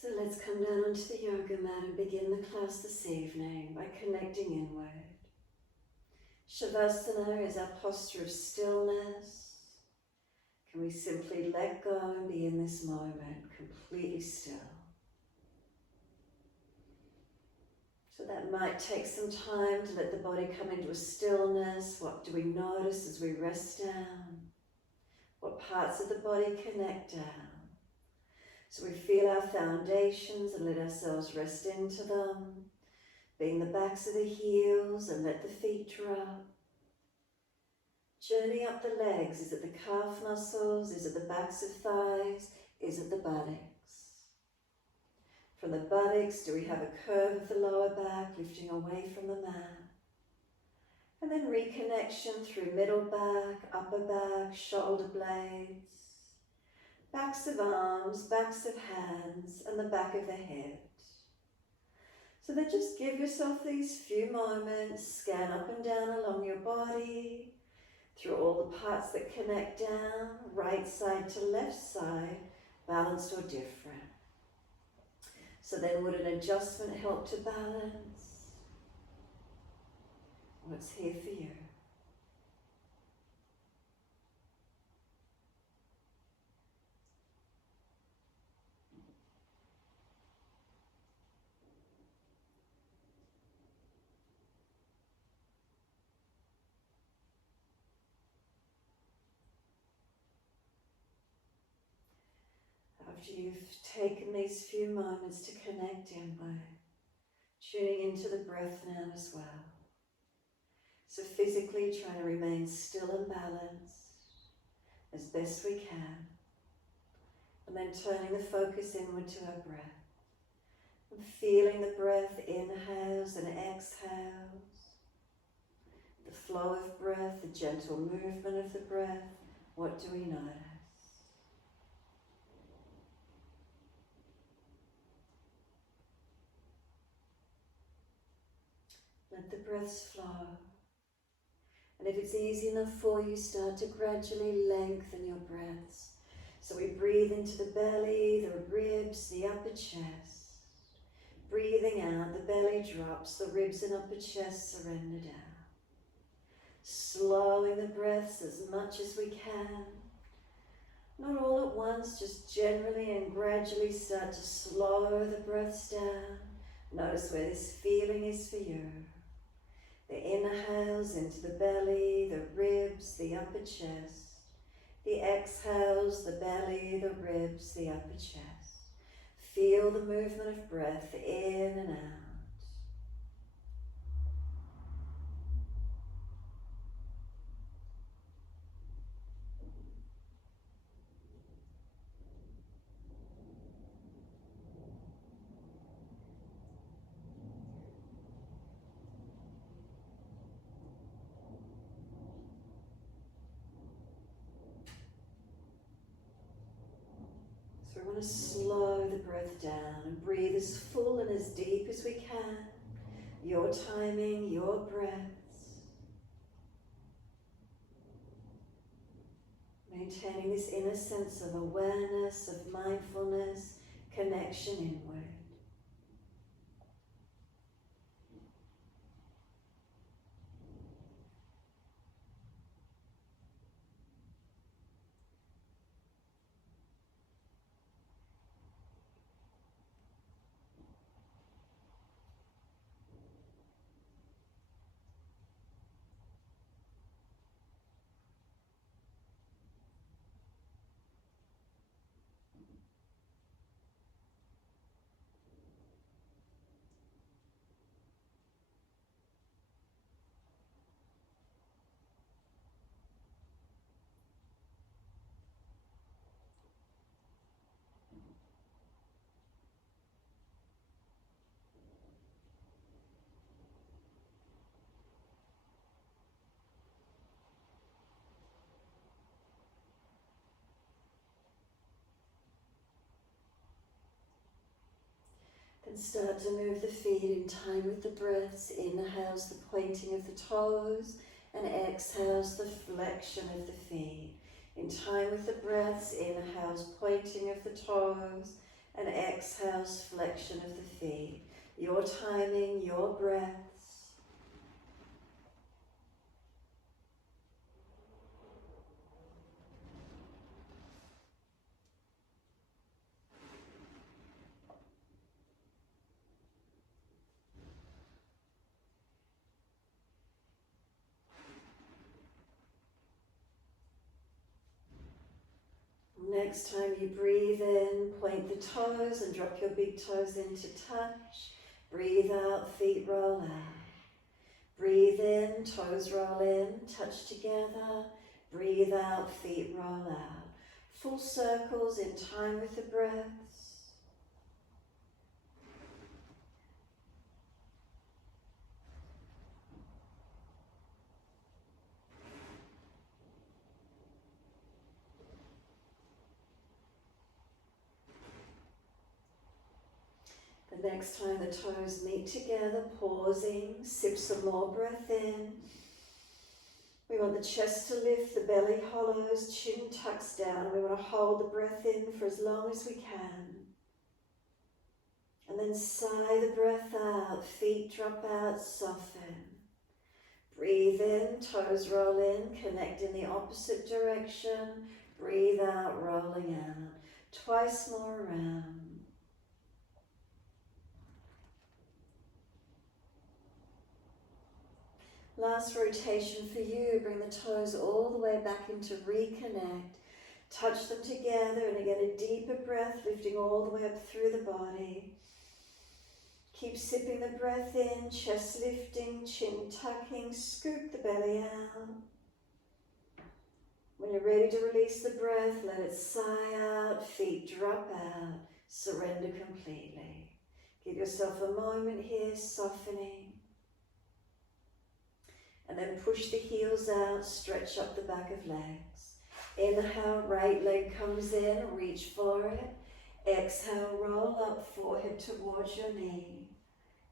So let's come down onto the yoga mat and begin the class this evening by connecting inward. Shavasana is our posture of stillness. Can we simply let go and be in this moment, completely still? So that might take some time to let the body come into a stillness. What do we notice as we rest down? What parts of the body connect down? So we feel our foundations and let ourselves rest into them, being the backs of the heels and let the feet drop. Journey up the legs. Is it the calf muscles? Is it the backs of thighs? Is it the buttocks? From the buttocks, do we have a curve of the lower back, lifting away from the mat? And then reconnection through middle back, upper back, shoulder blades, backs of arms, backs of hands, and the back of the head. So then just give yourself these few moments, scan up and down along your body, through all the parts that connect down, right side to left side, balanced or different. So then would an adjustment help to balance? What's here for you? After you've taken these few moments to connect inward, tuning into the breath now as well. So physically trying to remain still and balanced as best we can. And then turning the focus inward to our breath. And feeling the breath inhales and exhales. The flow of breath, the gentle movement of the breath. What do we notice? Let the breaths flow. And if it's easy enough for you, start to gradually lengthen your breaths. So we breathe into the belly, the ribs, the upper chest. Breathing out, the belly drops, the ribs and upper chest surrender down. Slowing the breaths as much as we can. Not all at once, just generally and gradually start to slow the breaths down. Notice where this feeling is for you. The inhales into the belly, the ribs, the upper chest. The exhales, the belly, the ribs, the upper chest. Feel the movement of breath in and out. So we want to slow the breath down and breathe as full and as deep as we can. Your timing, your breaths. Maintaining this inner sense of awareness, of mindfulness, connection inward. Then start to move the feet in time with the breaths. Inhales the pointing of the toes and exhales the flexion of the feet. In time with the breaths, inhales pointing of the toes and exhales, flexion of the feet. Your timing, your breaths. Next time you breathe in, point the toes and drop your big toes into touch. Breathe out, feet roll out. Breathe in, toes roll in, touch together. Breathe out, feet roll out. Full circles in time with the breaths. The next time the toes meet together, pausing, sip some more breath in. We want the chest to lift, the belly hollows, chin tucks down. We want to hold the breath in for as long as we can. And then sigh the breath out, feet drop out, soften. Breathe in, toes roll in, connect in the opposite direction. Breathe out, rolling out. Twice more around. Last rotation for you, bring the toes all the way back into reconnect. Touch them together and again a deeper breath, lifting all the way up through the body. Keep sipping the breath in, chest lifting, chin tucking, scoop the belly out. When you're ready to release the breath, let it sigh out, feet drop out, surrender completely. Give yourself a moment here, softening. And then push the heels out, stretch up the back of legs. Inhale, right leg comes in, reach for it. Exhale, roll up, forehead towards your knee.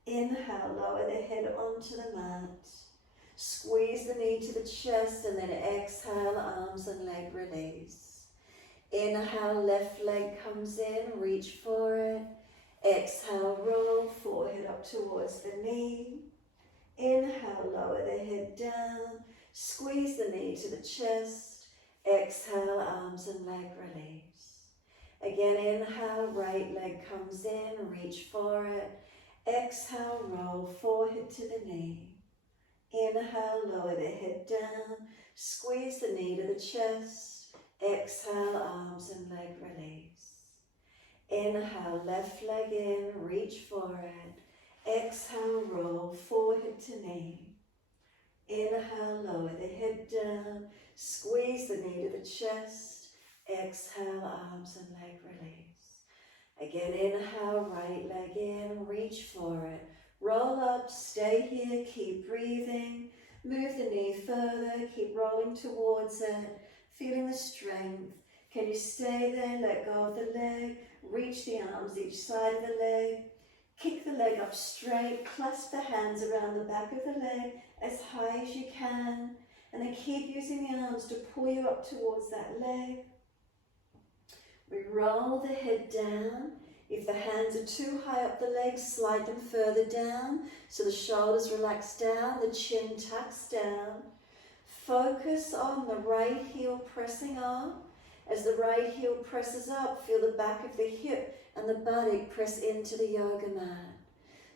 Inhale, lower the head onto the mat. Squeeze the knee to the chest and then exhale, arms and leg release. Inhale, left leg comes in, reach for it. Exhale, roll, forehead up towards the knee. Inhale, lower the head down, squeeze the knee to the chest, exhale, arms and leg release. Again, inhale, right leg comes in, reach for it, exhale, roll, forehead to the knee. Inhale, lower the head down, squeeze the knee to the chest, exhale, arms and leg release. Inhale, left leg in, reach for it. Exhale, roll, forehead to knee. Inhale, lower the head down, squeeze the knee to the chest. Exhale, arms and leg release. Again, inhale, right leg in, reach for it. Roll up, stay here, keep breathing. Move the knee further, keep rolling towards it, feeling the strength. Can you stay there, let go of the leg, reach the arms each side of the leg. Kick the leg up straight, clasp the hands around the back of the leg as high as you can, and then keep using the arms to pull you up towards that leg. We roll the head down. If the hands are too high up the legs, slide them further down so the shoulders relax down, the chin tucks down. Focus on the right heel pressing up. As the right heel presses up, feel the back of the hip and the buttock press into the yoga mat.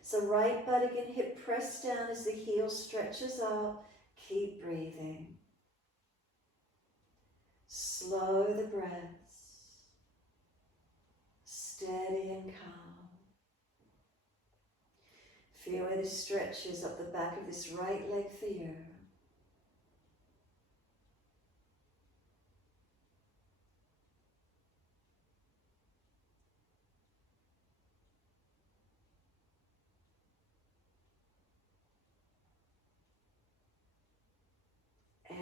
So right buttock and hip press down as the heel stretches up. Keep breathing. Slow the breaths. Steady and calm. Feel where this stretches up the back of this right leg for you.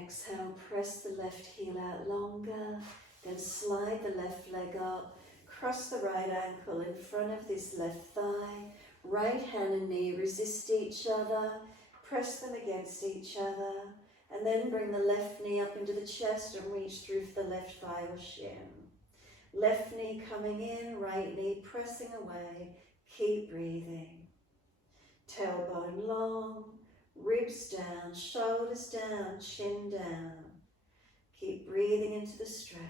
Exhale, press the left heel out longer, then slide the left leg up, cross the right ankle in front of this left thigh, right hand and knee resist each other, press them against each other, and then bring the left knee up into the chest and reach through for the left thigh or shin. Left knee coming in, right knee knee pressing away. Keep breathing. Tailbone long, ribs down, shoulders down, chin down. Keep breathing into the stretch.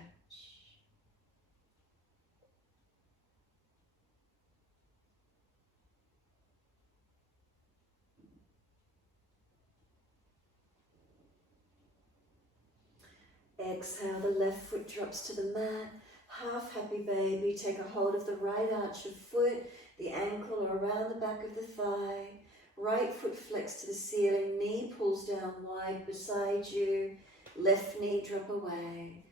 Exhale, the left foot drops to the mat. Half happy baby, take a hold of the right arch of foot, the ankle or around the back of the thigh. Right foot flex to the ceiling, knee pulls down wide beside you. Left knee drop away.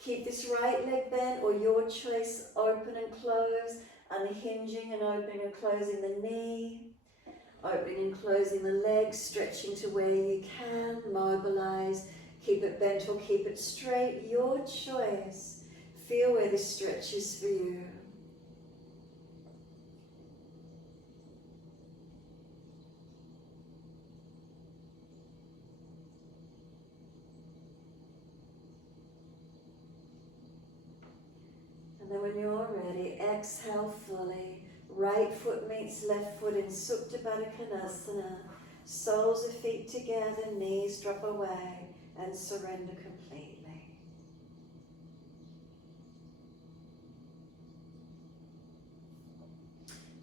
Keep this right leg bent or your choice, open and close, unhinging and opening and closing the knee. Opening and closing the legs, stretching to where you can, mobilize. Keep it bent or keep it straight, your choice. Feel where this stretch is for you. And then when you're ready, exhale fully. Right foot meets left foot in Supta Baddha Konasana. Soles of feet together, knees drop away, and surrender completely.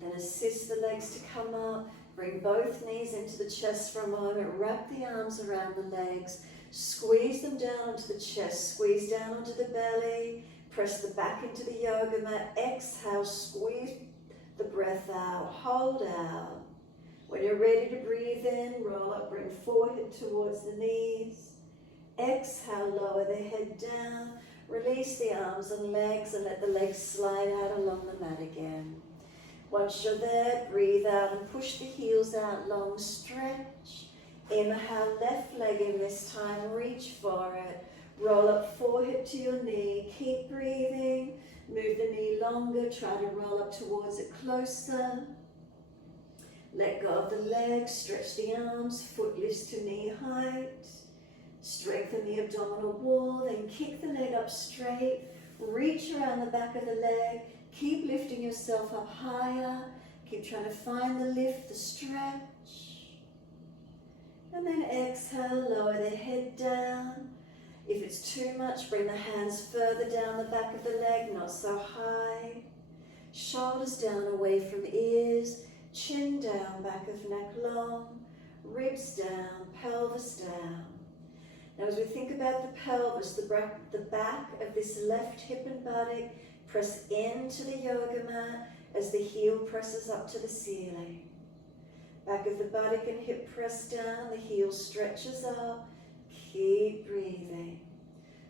Then assist the legs to come up. Bring both knees into the chest for a moment. Wrap the arms around the legs. Squeeze them down onto the chest. Squeeze down onto the belly. Press the back into the yoga mat. Exhale, squeeze the breath out. Hold out. When you're ready to breathe in, roll up, bring forehead towards the knees. Exhale, lower the head down. Release the arms and legs and let the legs slide out along the mat again. Once you're there, breathe out and push the heels out long, stretch. Inhale, left leg in this time, reach for it. Roll up forehead to your knee, keep breathing. Move the knee longer, try to roll up towards it closer. Let go of the legs, stretch the arms, foot lifts to knee height. Strengthen the abdominal wall, then kick the leg up straight. Reach around the back of the leg. Keep lifting yourself up higher. Keep trying to find the lift, the stretch. And then exhale, lower the head down. If it's too much, bring the hands further down the back of the leg, not so high. Shoulders down away from ears. Chin down, back of neck long. Ribs down, pelvis down. Now as we think about the pelvis, the back of this left hip and buttock, press into the yoga mat as the heel presses up to the ceiling. Back of the buttock and hip press down, the heel stretches up. Keep breathing.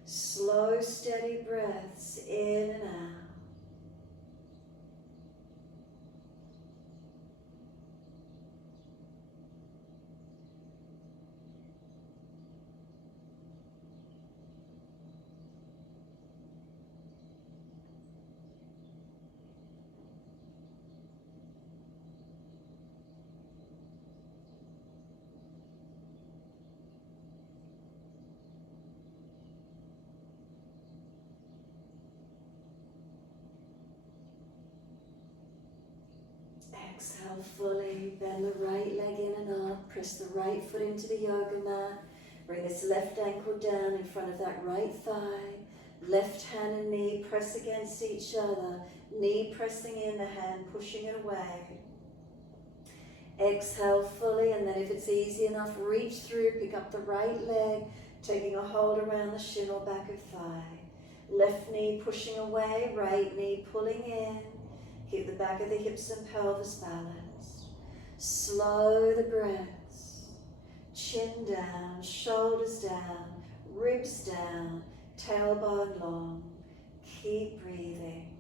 Slow, steady breaths in and out. Exhale fully, bend the right leg in and up, press the right foot into the yoga mat, bring this left ankle down in front of that right thigh, left hand and knee press against each other, knee pressing in, the hand pushing it away. Exhale fully, and then if it's easy enough, reach through, pick up the right leg, taking a hold around the shin or back of thigh. Left knee pushing away, right knee pulling in. Keep the back of the hips and pelvis balanced. Slow the breaths. Chin down, shoulders down, ribs down, tailbone long. Keep breathing.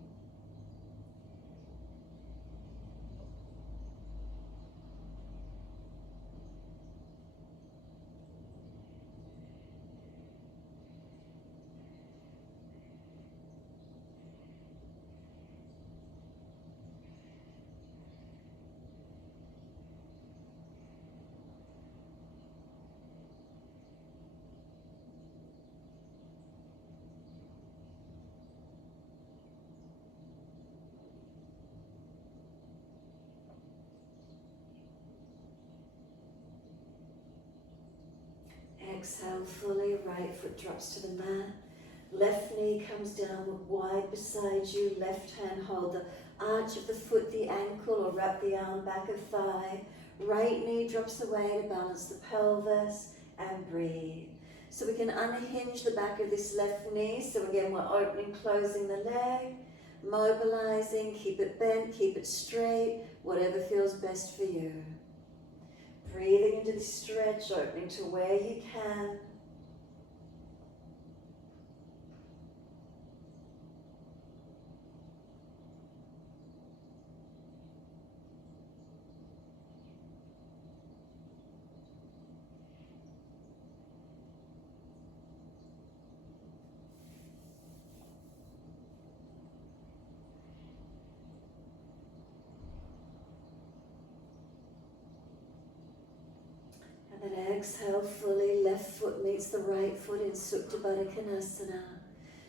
Exhale fully, right foot drops to the mat. Left knee comes down wide beside you. Left hand hold the arch of the foot, the ankle, or wrap the arm back of thigh. Right knee drops away to balance the pelvis and breathe. So we can unhinge the back of this left knee. So again, we're opening, closing the leg, mobilizing, keep it bent, keep it straight, whatever feels best for you. Breathing into the stretch, opening to where you can. And then exhale fully, left foot meets the right foot in Supta Baddha Konasana.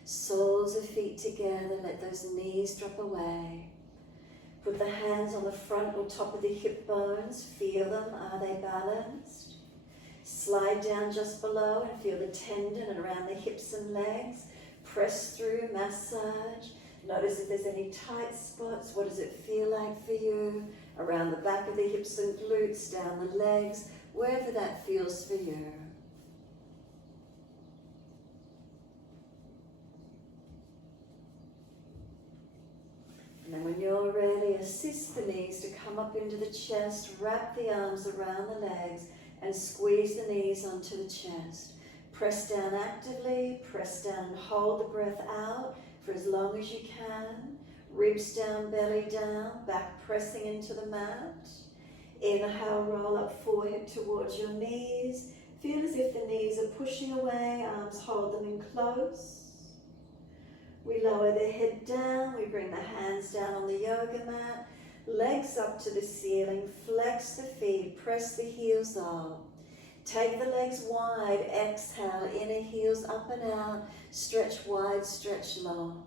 Soles of feet together, let those knees drop away. Put the hands on the front or top of the hip bones, feel them, are they balanced? Slide down just below and feel the tendon around the hips and legs. Press through, massage. Notice if there's any tight spots, what does it feel like for you? Around the back of the hips and glutes, down the legs, wherever that feels for you. And then when you're ready, assist the knees to come up into the chest, wrap the arms around the legs and squeeze the knees onto the chest. Press down actively, press down and hold the breath out for as long as you can. Ribs down, belly down, back pressing into the mat. Inhale, roll up forehead towards your knees. Feel as if the knees are pushing away, arms hold them in close. We lower the head down, we bring the hands down on the yoga mat, legs up to the ceiling, flex the feet, press the heels up. Take the legs wide, exhale, inner heels up and out, stretch wide, stretch long.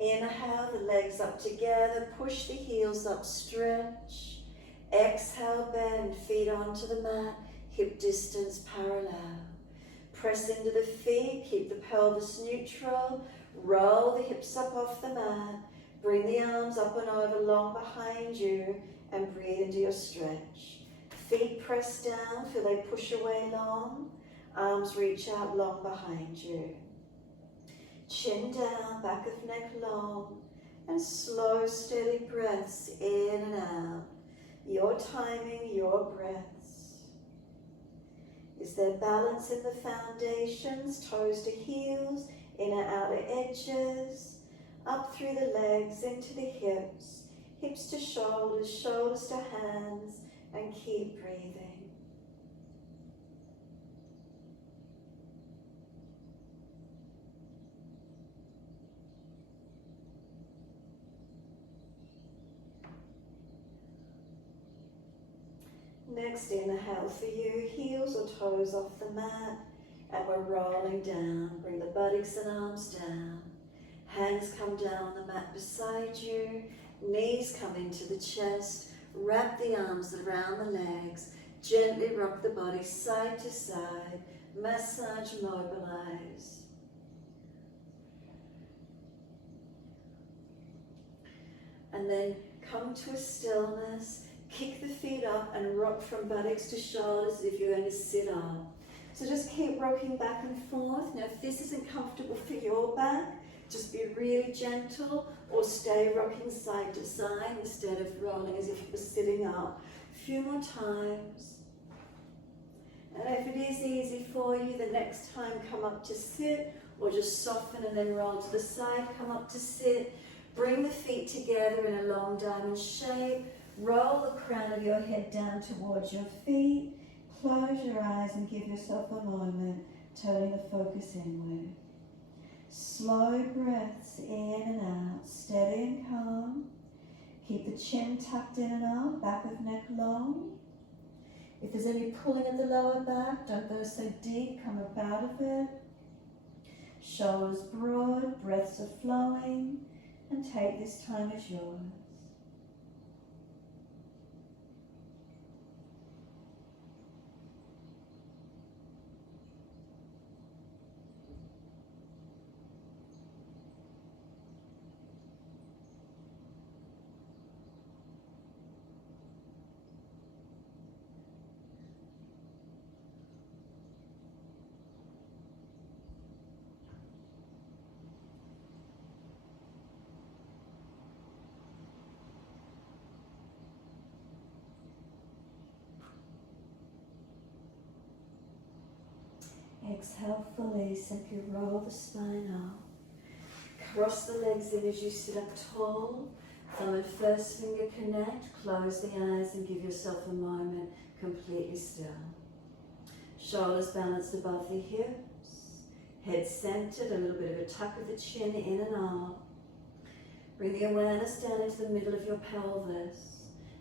Inhale, the legs up together, push the heels up, stretch. Exhale, bend, feet onto the mat, hip distance parallel. Press into the feet, keep the pelvis neutral, roll the hips up off the mat, bring the arms up and over long behind you and breathe into your stretch. Feet press down, feel they push away long, arms reach out long behind you. Chin down, back of neck long, and slow steady breaths in and out. Your timing, your breaths. Is there balance in the foundations, toes to heels, inner outer edges, up through the legs, into the hips, hips to shoulders, shoulders to hands, and keep breathing. Next inhale for you, heels or toes off the mat, and we're rolling down. Bring the buttocks and arms down. Hands come down on the mat beside you, knees come into the chest, wrap the arms around the legs, gently rock the body side to side, massage, mobilize. And then come to a stillness, kick the feet up and rock from buttocks to shoulders as if you're going to sit up. So just keep rocking back and forth. Now if this isn't comfortable for your back, just be really gentle or stay rocking side to side instead of rolling as if you were sitting up. A few more times. And if it is easy for you, the next time come up to sit or just soften and then roll to the side, come up to sit. Bring the feet together in a long diamond shape. Roll the crown of your head down towards your feet. Close your eyes and give yourself a moment, turning the focus inward. Slow breaths in and out, steady and calm. Keep the chin tucked in and out, back of neck long. If there's any pulling at the lower back, don't go so deep, come up out of it. Shoulders broad, breaths are flowing, and take this time as yours. Exhale fully, simply roll the spine up. Cross the legs in as you sit up tall. Thumb and first finger connect, close the eyes and give yourself a moment completely still. Shoulders balanced above the hips, head centered, a little bit of a tuck of the chin in and out. Bring the awareness down into the middle of your pelvis.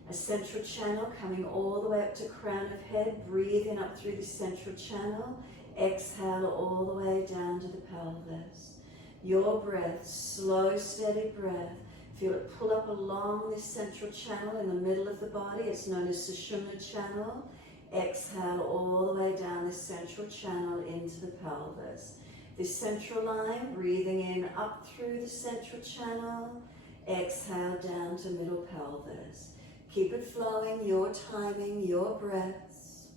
A central channel coming all the way up to crown of head. Breathe in up through the central channel. Exhale all the way down to the pelvis. Your breath, slow, steady breath. Feel it pull up along this central channel in the middle of the body. It's known as Sushumna channel. Exhale all the way down this central channel into the pelvis. This central line, breathing in up through the central channel. Exhale down to middle pelvis. Keep it flowing, your timing, your breaths.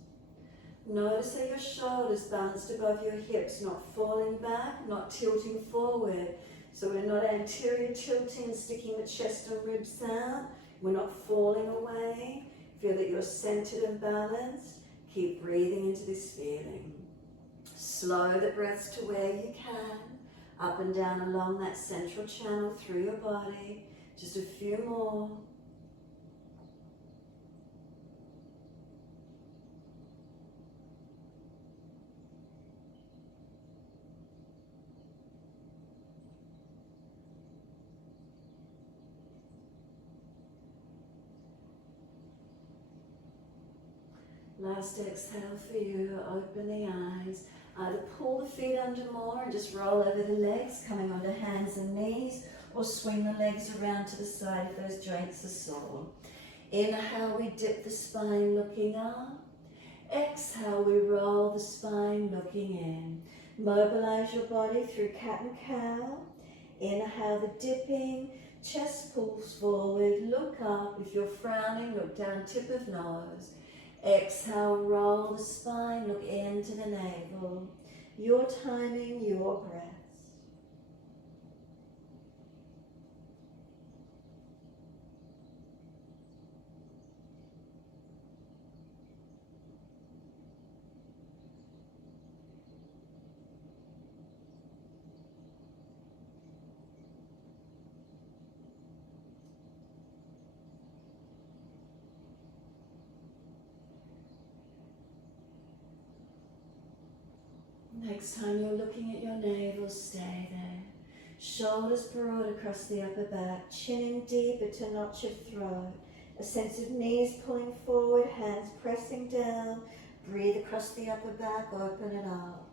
Notice how your shoulders balanced above your hips, not falling back, not tilting forward. So we're not anterior tilting, sticking the chest and ribs out. We're not falling away. Feel that you're centered and balanced. Keep breathing into this feeling. Slow the breaths to where you can. Up and down along that central channel through your body. Just a few more. Last exhale for you, open the eyes. Either pull the feet under more and just roll over the legs, coming onto hands and knees, or swing the legs around to the side if those joints are sore. Inhale, we dip the spine looking up. Exhale, we roll the spine looking in. Mobilize your body through cat and cow. Inhale, the dipping, chest pulls forward, look up. If you're frowning, look down, tip of nose. Exhale, roll the spine, look into the navel. Your timing, your breaths. Next time you're looking at your navel, stay there. Shoulders broad across the upper back, chin in deeper to notch your throat. A sense of knees pulling forward, hands pressing down. Breathe across the upper back, open it up.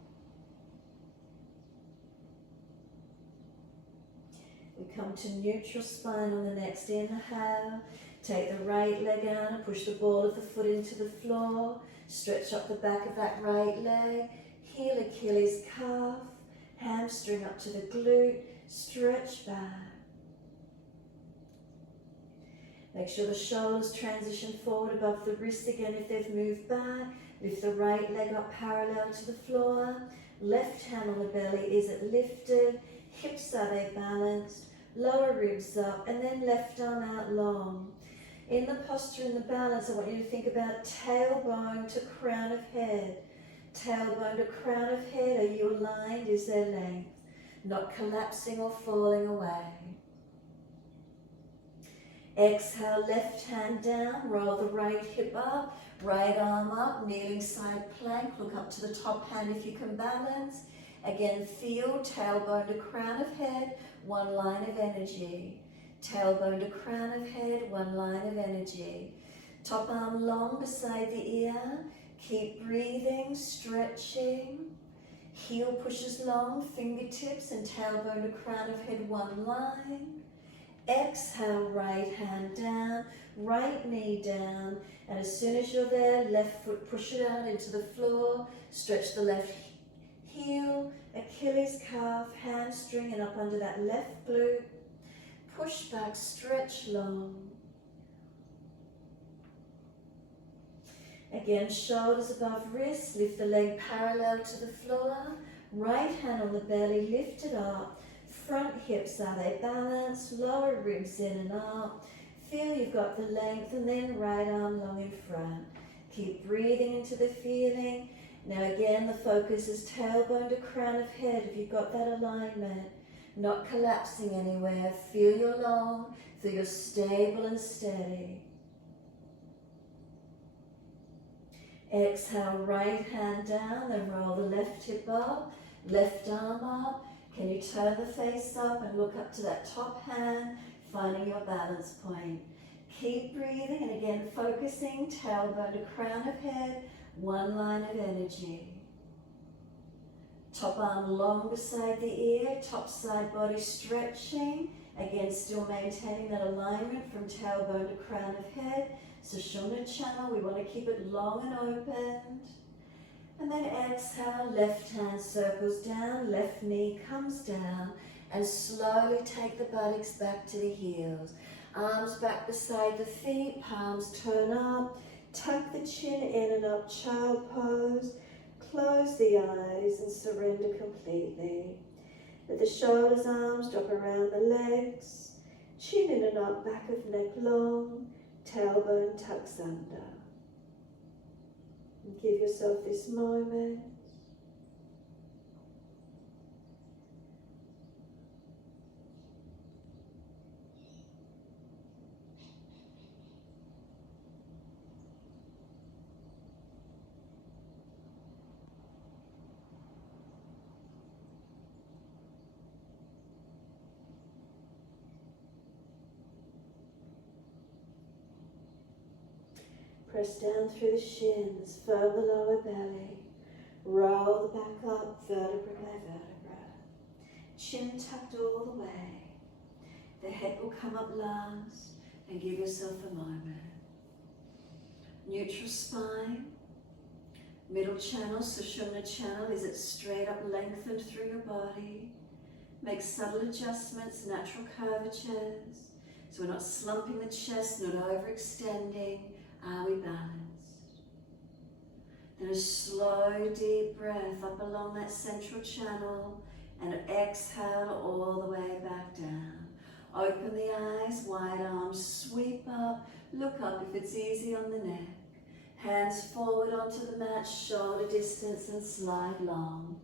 We come to neutral spine on the next inhale. Take the right leg out and push the ball of the foot into the floor. Stretch up the back of that right leg. Heel Achilles calf, hamstring up to the glute, stretch back. Make sure the shoulders transition forward above the wrists again if they've moved back. Lift the right leg up parallel to the floor. Left hand on the belly, is it lifted? Hips, are they balanced? Lower ribs up, and then left arm out long. In the posture and the balance, I want you to think about tailbone to crown of head. Tailbone to crown of head, are you aligned? Is there length? Not collapsing or falling away. Exhale, left hand down, roll the right hip up, right arm up, kneeling side plank, look up to the top hand if you can balance. Again, feel tailbone to crown of head, one line of energy. Tailbone to crown of head, one line of energy. Top arm long beside the ear. Keep breathing, stretching. Heel pushes long, fingertips and tailbone to crown of head, one line. Exhale, right hand down, right knee down. And as soon as you're there, left foot, push it out into the floor. Stretch the left heel, Achilles calf, hamstring and up under that left glute. Push back, stretch long. Again, shoulders above wrists, lift the leg parallel to the floor. Right hand on the belly, lift it up. Front hips, are they balanced? Lower ribs in and up. Feel you've got the length, and then right arm long in front. Keep breathing into the feeling. Now again, the focus is tailbone to crown of head. If you've got that alignment, not collapsing anywhere. Feel your long, feel you're stable and steady. Exhale, right hand down, then roll the left hip up, left arm up. Can you turn the face up and look up to that top hand, finding your balance point. Keep breathing, and again focusing, tailbone to crown of head, one line of energy. Top arm long beside the ear, top side body stretching. Again, still maintaining that alignment from tailbone to crown of head. Sushumna channel, we want to keep it long and opened. And then exhale, left hand circles down, left knee comes down, and slowly take the buttocks back to the heels. Arms back beside the feet, palms turn up, tuck the chin in and up, child pose. Close the eyes and surrender completely. Let the shoulders, arms drop around the legs, chin in and up, back of neck long, tailbone tucks under. And give yourself this moment. Press down through the shins, firm the lower belly, roll the back up, vertebra by vertebra. Chin tucked all the way. The head will come up last, and give yourself a moment. Neutral spine, middle channel, Sushumna channel, is it straight up lengthened through your body? Make subtle adjustments, natural curvatures, so we're not slumping the chest, not overextending. Are we balanced? Then a slow, deep breath up along that central channel, and exhale all the way back down. Open the eyes, wide arms, sweep up, look up if it's easy on the neck. Hands forward onto the mat, shoulder distance, and slide long.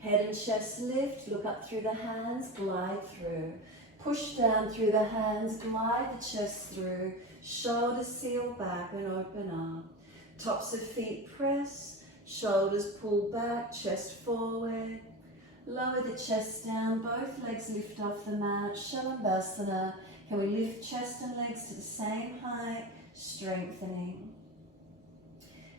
Head and chest lift, look up through the hands, glide through. Push down through the hands, glide the chest through. Shoulders seal back and open up. Tops of feet press, shoulders pull back, chest forward. Lower the chest down, both legs lift off the mat. Shalabhasana. Can we lift chest and legs to the same height, strengthening.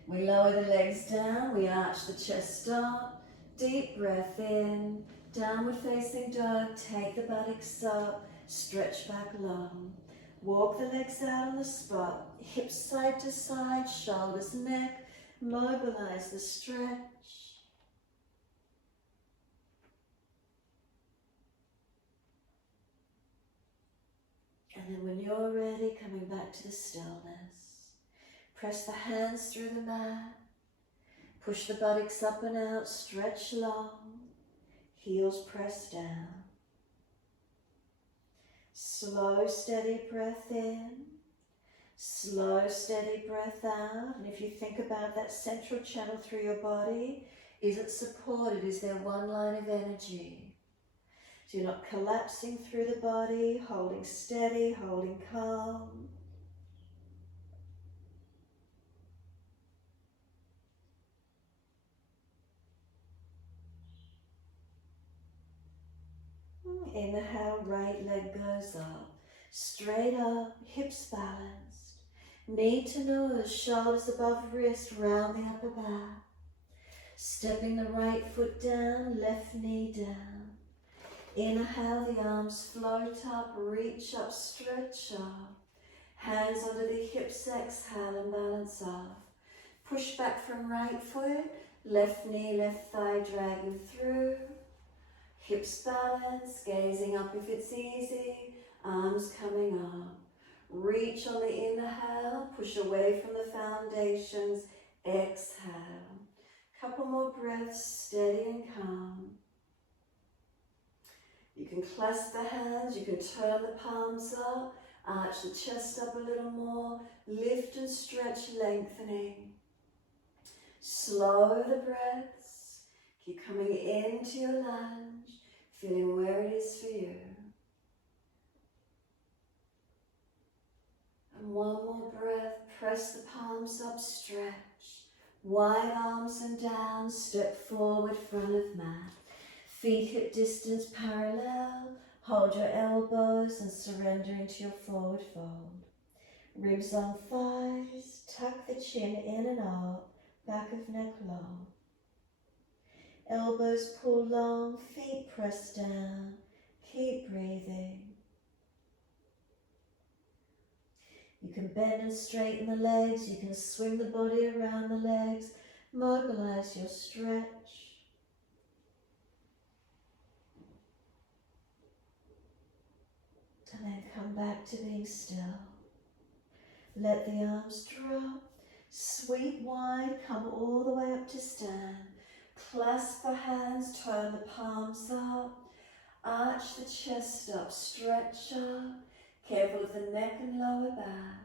We lower the legs down, we arch the chest up. Deep breath in, downward facing dog, take the buttocks up, stretch back long. Walk the legs out on the spot, hips side to side, shoulders, neck, mobilize the stretch. And then when you're ready, coming back to the stillness, press the hands through the mat, push the buttocks up and out, stretch long, heels press down. Slow, steady breath in, slow, steady breath out. And if you think about that central channel through your body, is it supported? Is there one line of energy? So you're not collapsing through the body, holding steady, holding calm. Inhale, right leg goes up, straight up, hips balanced. Knee to nose, shoulders above wrist, round the upper back. Stepping the right foot down, left knee down. Inhale, the arms float up, reach up, stretch up. Hands under the hips, exhale and balance off. Push back from right foot, left knee, left thigh dragging through. Hips balance, gazing up if it's easy, arms coming up. Reach on the inhale, push away from the foundations, exhale. Couple more breaths, steady and calm. You can clasp the hands, you can turn the palms up, arch the chest up a little more, lift and stretch, lengthening. Slow the breaths. Keep coming into your lunge, feeling where it is for you. And one more breath, press the palms up, stretch. Wide arms and down, step forward, front of mat. Feet hip distance parallel. Hold your elbows and surrender into your forward fold. Ribs on thighs, tuck the chin in and up, back of neck long. Elbows pull long, feet press down. Keep breathing. You can bend and straighten the legs, you can swing the body around the legs, mobilize your stretch. And then come back to being still. Let the arms drop, sweep wide, come all the way up to stand. Clasp the hands, turn the palms up, arch the chest up, stretch up. Careful of the neck and lower back.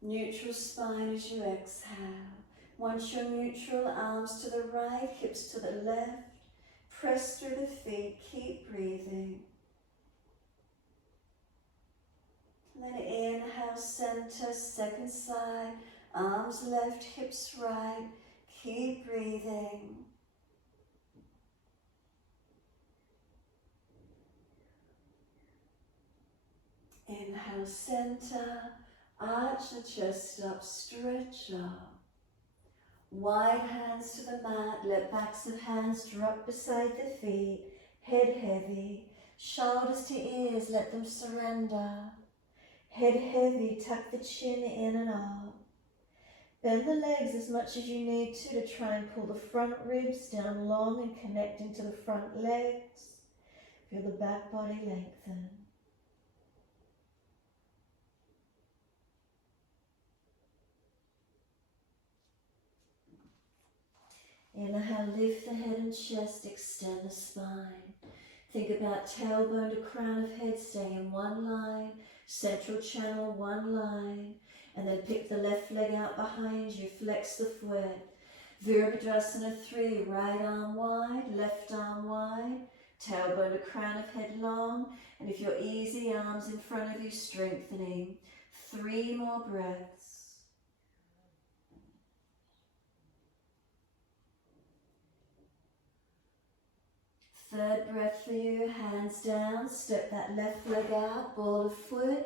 Neutral spine as you exhale. Once you're neutral, arms to the right, hips to the left. Press through the feet, keep breathing. And then inhale, center, second side, arms left, hips right. Keep breathing. Inhale, center, arch the chest up, stretch up. Wide hands to the mat, let backs of hands drop beside the feet, head heavy, shoulders to ears, let them surrender. Head heavy, tuck the chin in and up. Bend the legs as much as you need to try and pull the front ribs down long and connect into the front legs. Feel the back body lengthen. Inhale, lift the head and chest, extend the spine. Think about tailbone to crown of head staying in one line, central channel, one line, and then pick the left leg out behind you, flex the foot. Virabhadrasana 3, right arm wide, left arm wide, tailbone to crown of head long, and if you're easy, arms in front of you, strengthening. 3 more breaths. Third breath for you, hands down, step that left leg out, ball of foot,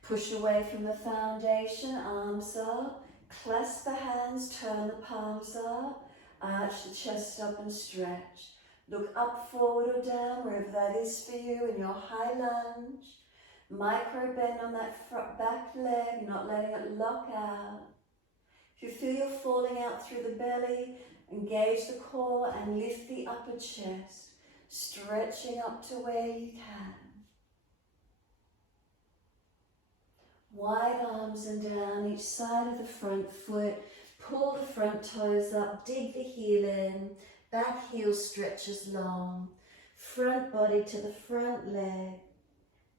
push away from the foundation, arms up, clasp the hands, turn the palms up, arch the chest up and stretch. Look up, forward or down, wherever that is for you in your high lunge. Micro bend on that front back leg, not letting it lock out. If you feel you're falling out through the belly, engage the core and lift the upper chest. Stretching up to where you can. Wide arms and down each side of the front foot. Pull the front toes up, dig the heel in. Back heel stretches long. Front body to the front leg.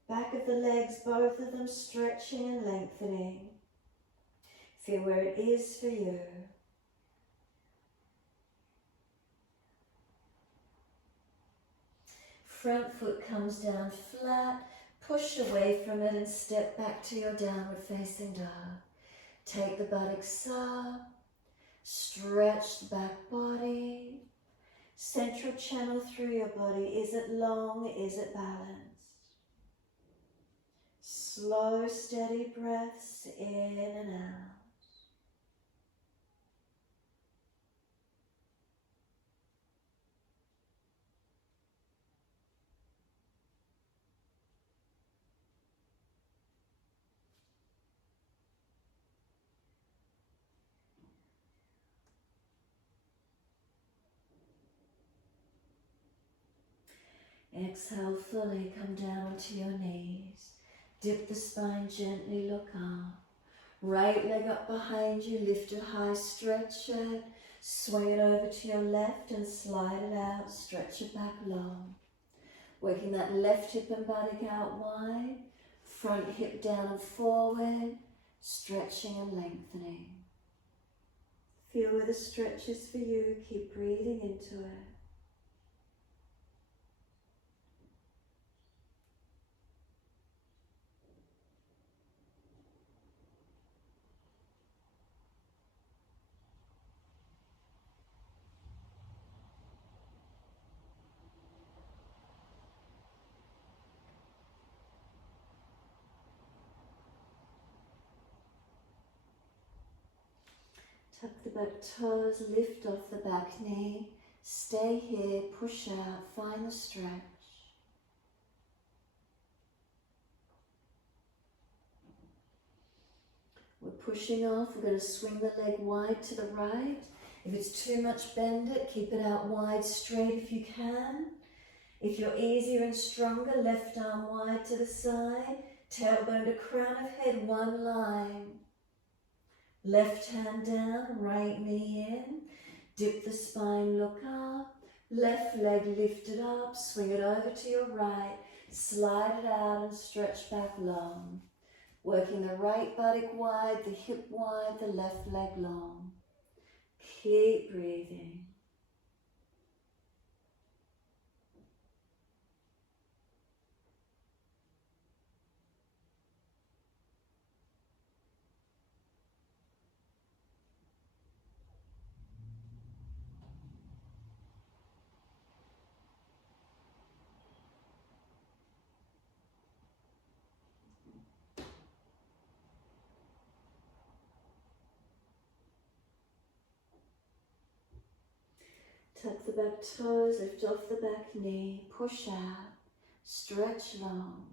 Back of the legs, both of them stretching and lengthening. Feel where it is for you. Front foot comes down flat, push away from it and step back to your downward facing dog. Take the buttocks up, stretch the back body, central channel through your body. Is it long? Is it balanced? Slow, steady breaths in and out. Exhale fully, come down onto your knees. Dip the spine gently, look up. Right leg up behind you, lift it high, stretch it. Swing it over to your left and slide it out, stretch it back long. Working that left hip and buttock out wide. Front hip down and forward, stretching and lengthening. Feel where the stretch is for you. Keep breathing into it. Tuck the back toes, lift off the back knee. Stay here, push out, find the stretch. We're pushing off, we're going to swing the leg wide to the right. If it's too much, bend it, keep it out wide, straight if you can. If you're easier and stronger, left arm wide to the side, tailbone to crown of head, one line. Left hand down, right knee in, dip the spine, look up, left leg lifted up, swing it over to your right, slide it out and stretch back long. Working the right buttock wide, the hip wide, the left leg long. Keep breathing. Tuck the back toes, lift off the back knee, push out, stretch long.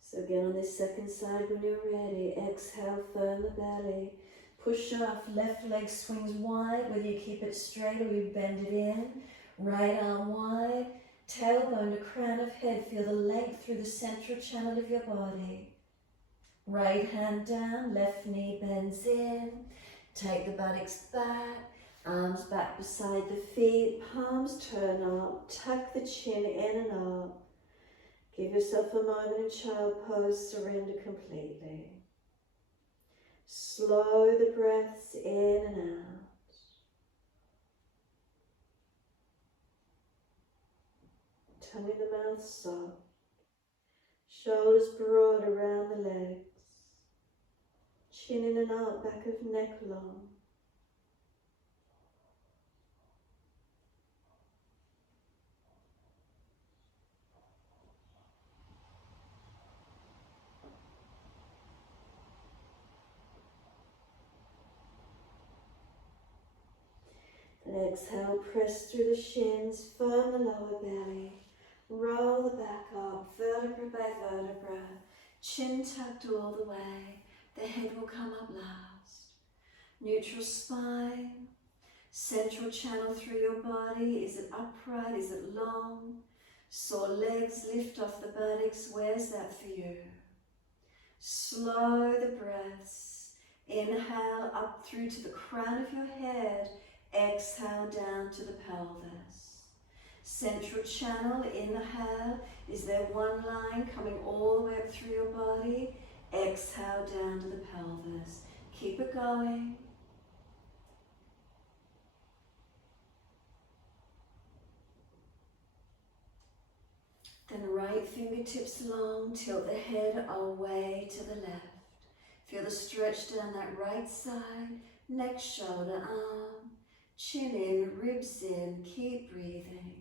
So again on this second side when you're ready, exhale, firm the belly, push off, left leg swings wide, whether you keep it straight or you bend it in, right arm wide, tailbone to crown of head, feel the length through the central channel of your body. Right hand down, left knee bends in, take the buttocks back, arms back beside the feet, palms turn up, tuck the chin in and up. Give yourself a moment in child pose, surrender completely. Slow the breaths in and out. Tongue in the mouth soft. Shoulders broad around the legs. Chin in and out, back of neck long. Then exhale, press through the shins, firm the lower belly. Roll the back up, vertebra by vertebra. Chin tucked all the way. The head will come up last. Neutral spine. Central channel through your body. Is it upright? Is it long? Sore legs, lift off the buttocks. Where's that for you? Slow the breaths. Inhale up through to the crown of your head. Exhale down to the pelvis. Central channel, inhale. Is there one line coming all the way up through your body? Exhale down to the pelvis. Keep it going. Then right fingertips long, tilt the head away to the left. Feel the stretch down that right side, neck, shoulder, arm. Chin in, ribs in, keep breathing.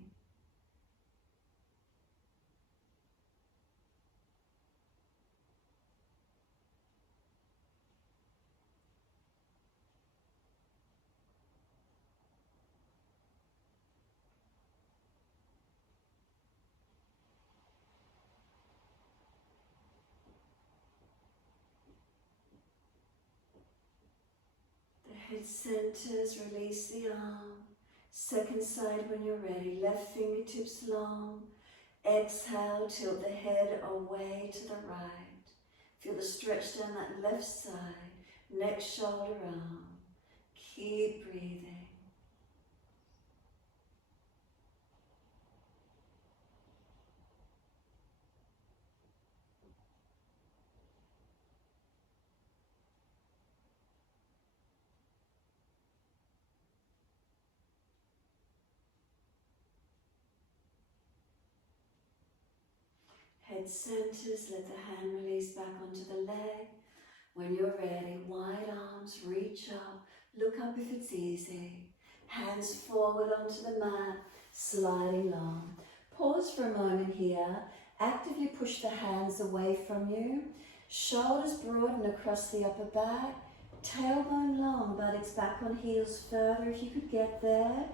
Head centers, release the arm. Second side when you're ready, left fingertips long. Exhale, tilt the head away to the right. Feel the stretch down that left side, neck, shoulder, arm. Keep breathing. head centers, let the hand release back onto the leg. When you're ready, wide arms, reach up, look up if it's easy. Hands forward onto the mat, sliding long. Pause for a moment here. Actively push the hands away from you. Shoulders broaden across the upper back. Tailbone long, buttocks back on heels further if you could get there.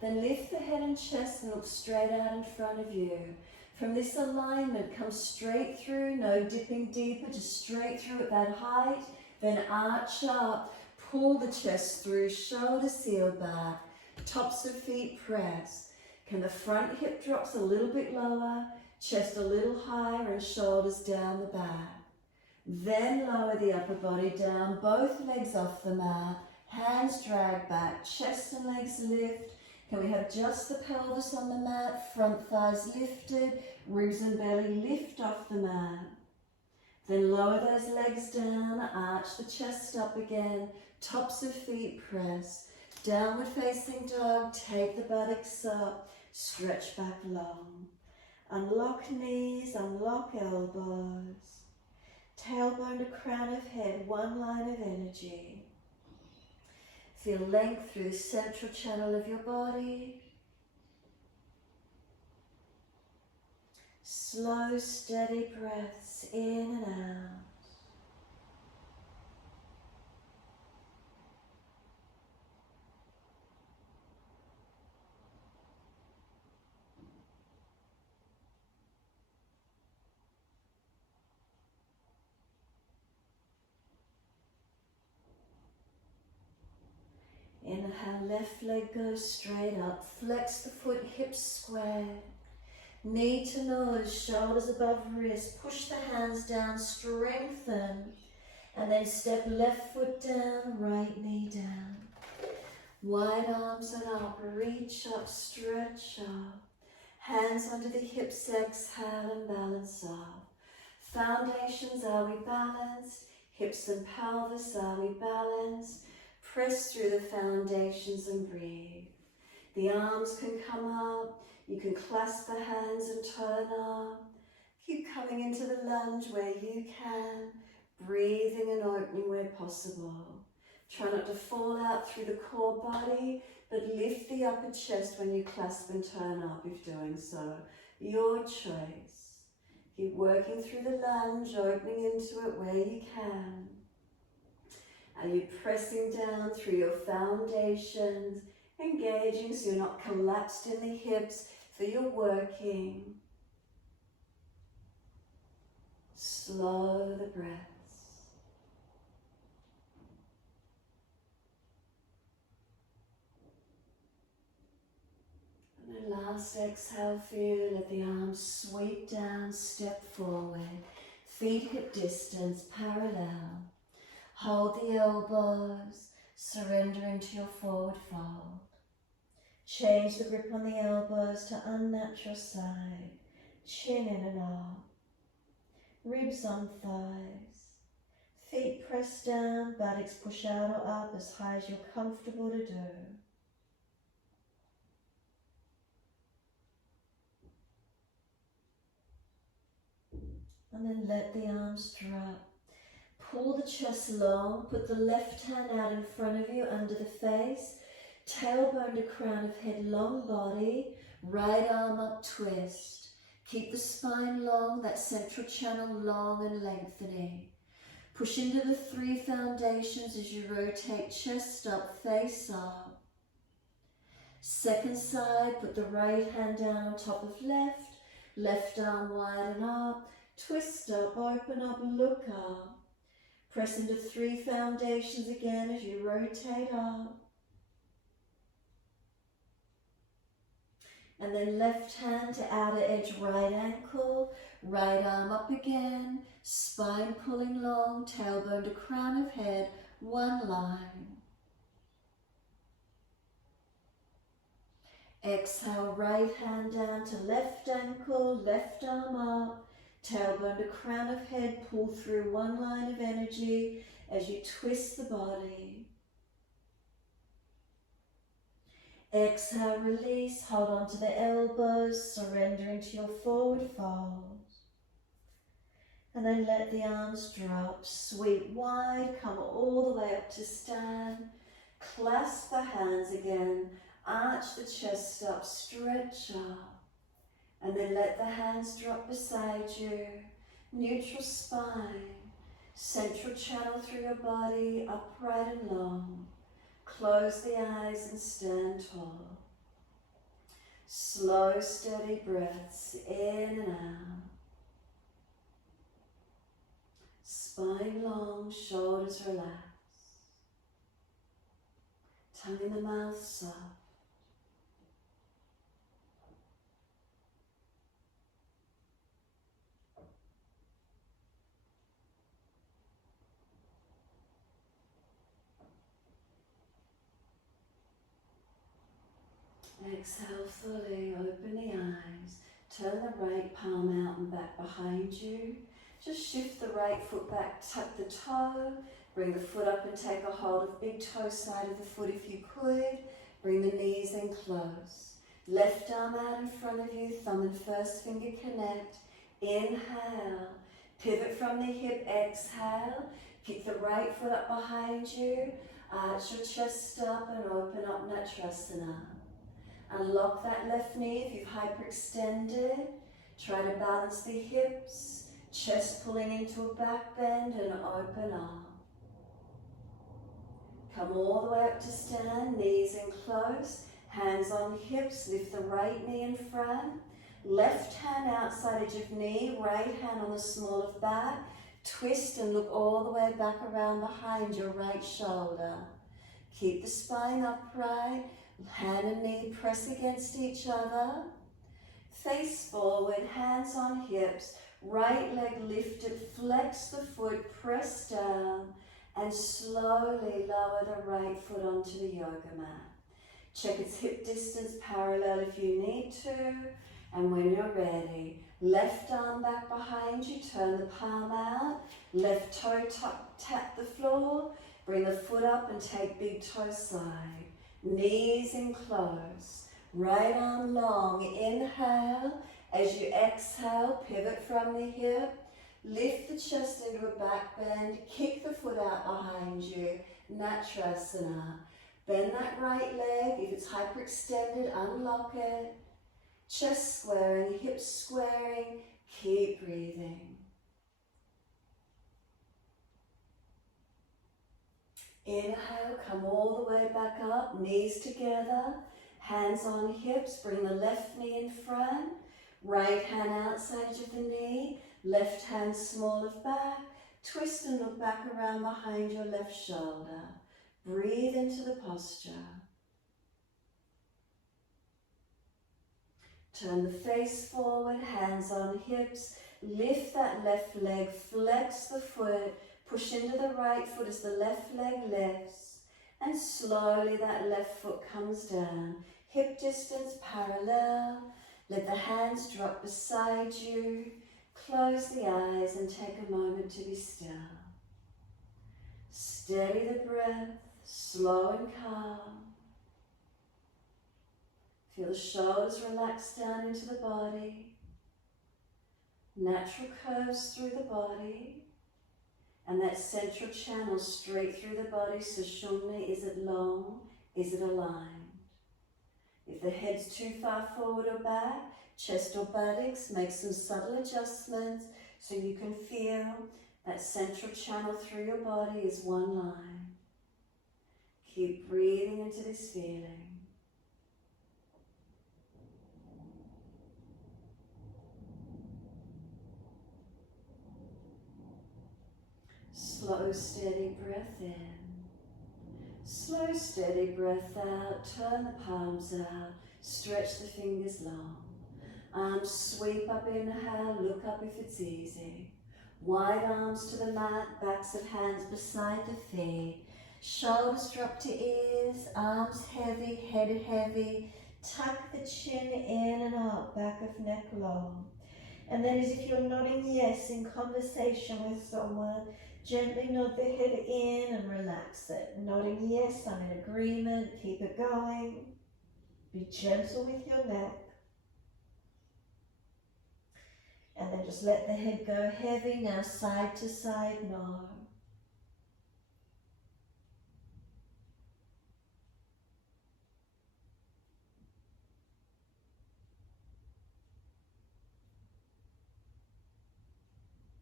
Then lift the head and chest and look straight out in front of you. From this alignment, come straight through, no dipping deeper, just straight through at that height. Then arch up, pull the chest through, shoulders seal back, tops of feet press. Can the front hip drops a little bit lower, chest a little higher and shoulders down the back. Then lower the upper body down, both legs off the mat, hands drag back, chest and legs lift. Can we have just the pelvis on the mat, front thighs lifted, ribs and belly lift off the mat. Then lower those legs down, arch the chest up again, tops of feet press. Downward facing dog, take the buttocks up, stretch back long. Unlock knees, unlock elbows. Tailbone to crown of head, one line of energy. Feel length through the central channel of your body. Slow, steady breaths in and out. Inhale, left leg goes straight up. Flex the foot, hips square. Knee to nose, shoulders above wrist. Push the hands down, strengthen. And then step left foot down, right knee down. Wide arms and up, reach up, stretch up. Hands under the hips, exhale and balance up. Foundations, are we balanced? Hips and pelvis, are we balanced? Press through the foundations and breathe. The arms can come up. You can clasp the hands and turn up. Keep coming into the lunge where you can. Breathing and opening where possible. Try not to fall out through the core body, but lift the upper chest when you clasp and turn up if doing so. Your choice. Keep working through the lunge, opening into it where you can. Are you pressing down through your foundations, engaging so you're not collapsed in the hips, so you're working. Slow the breaths. And then last exhale for you, let the arms sweep down, step forward, feet hip distance, parallel. Hold the elbows, surrender into your forward fold. Change the grip on the elbows to unnatural side, chin in and up. Ribs on thighs. Feet press down, buttocks push out or up as high as you're comfortable to do. And then let the arms drop. Pull the chest long, put the left hand out in front of you under the face, tailbone to crown of head, long body, right arm up, twist. Keep the spine long, that central channel long and lengthening. Push into the three foundations as you rotate, chest up, face up. Second side, put the right hand down on top of left, left arm widen up, twist up, open up, look up. Press into three foundations again as you rotate up. And then left hand to outer edge, right ankle, right arm up again, spine pulling long, tailbone to crown of head, one line. Exhale, right hand down to left ankle, left arm up, tailbone to crown of head, pull through one line of energy as you twist the body. Exhale, release, hold on to the elbows, surrender into your forward fold. And then let the arms drop, sweep wide, come all the way up to stand. Clasp the hands again, arch the chest up, stretch up. And then let the hands drop beside you. Neutral spine, central channel through your body, upright and long. Close the eyes and stand tall. Slow, steady breaths in and out. Spine long, shoulders relaxed. Tongue in the mouth soft. Exhale fully, open the eyes. Turn the right palm out and back behind you. Just shift the right foot back, tuck the toe. Bring the foot up and take a hold of big toe side of the foot if you could. Bring the knees in close. Left arm out in front of you, thumb and first finger connect. Inhale, pivot from the hip, exhale. Pick the right foot up behind you. Arch your chest up and open up Natrasana. Unlock that left knee if you've hyperextended. Try to balance the hips, chest pulling into a back bend and open up. Come all the way up to stand, knees in close, hands on hips, lift the right knee in front. Left hand outside edge of knee, right hand on the small of back. Twist and look all the way back around behind your right shoulder. Keep the spine upright. Hand and knee press against each other. Face forward, hands on hips. Right leg lifted, flex the foot, press down. And slowly lower the right foot onto the yoga mat. Check its hip distance parallel if you need to. And when you're ready, left arm back behind you, turn the palm out. Left toe tap the floor. Bring the foot up and take big toe side. Knees in close. Right arm long. Inhale. As you exhale, pivot from the hip. Lift the chest into a back bend. Kick the foot out behind you. Natrasana. Bend that right leg. If it's hyperextended, unlock it. Chest squaring, hips squaring. Keep breathing. Inhale, come all the way back up, knees together, hands on hips, bring the left knee in front, right hand outside of the knee, left hand small of back, twist and look back around behind your left shoulder. Breathe into the posture. Turn the face forward, hands on hips, lift that left leg, flex the foot, push into the right foot as the left leg lifts, and slowly that left foot comes down. Hip distance parallel. Let the hands drop beside you. Close the eyes and take a moment to be still. Steady the breath, slow and calm. Feel the shoulders relax down into the body. Natural curves through the body. And that central channel straight through the body, Sushumna, is it long? Is it aligned? If the head's too far forward or back, chest or buttocks, make some subtle adjustments so you can feel that central channel through your body is one line. Keep breathing into this feeling. Slow, steady breath in. Slow, steady breath out. Turn the palms out. Stretch the fingers long. Arms sweep up, inhale. Look up if it's easy. Wide arms to the mat. Backs of hands beside the feet. Shoulders drop to ears. Arms heavy, head heavy. Tuck the chin in and up. Back of neck long. And then as if you're nodding yes in conversation with someone, gently nod the head in and relax it. Nodding yes, I'm in agreement, keep it going. Be gentle with your neck. And then just let the head go heavy. Now side to side nod.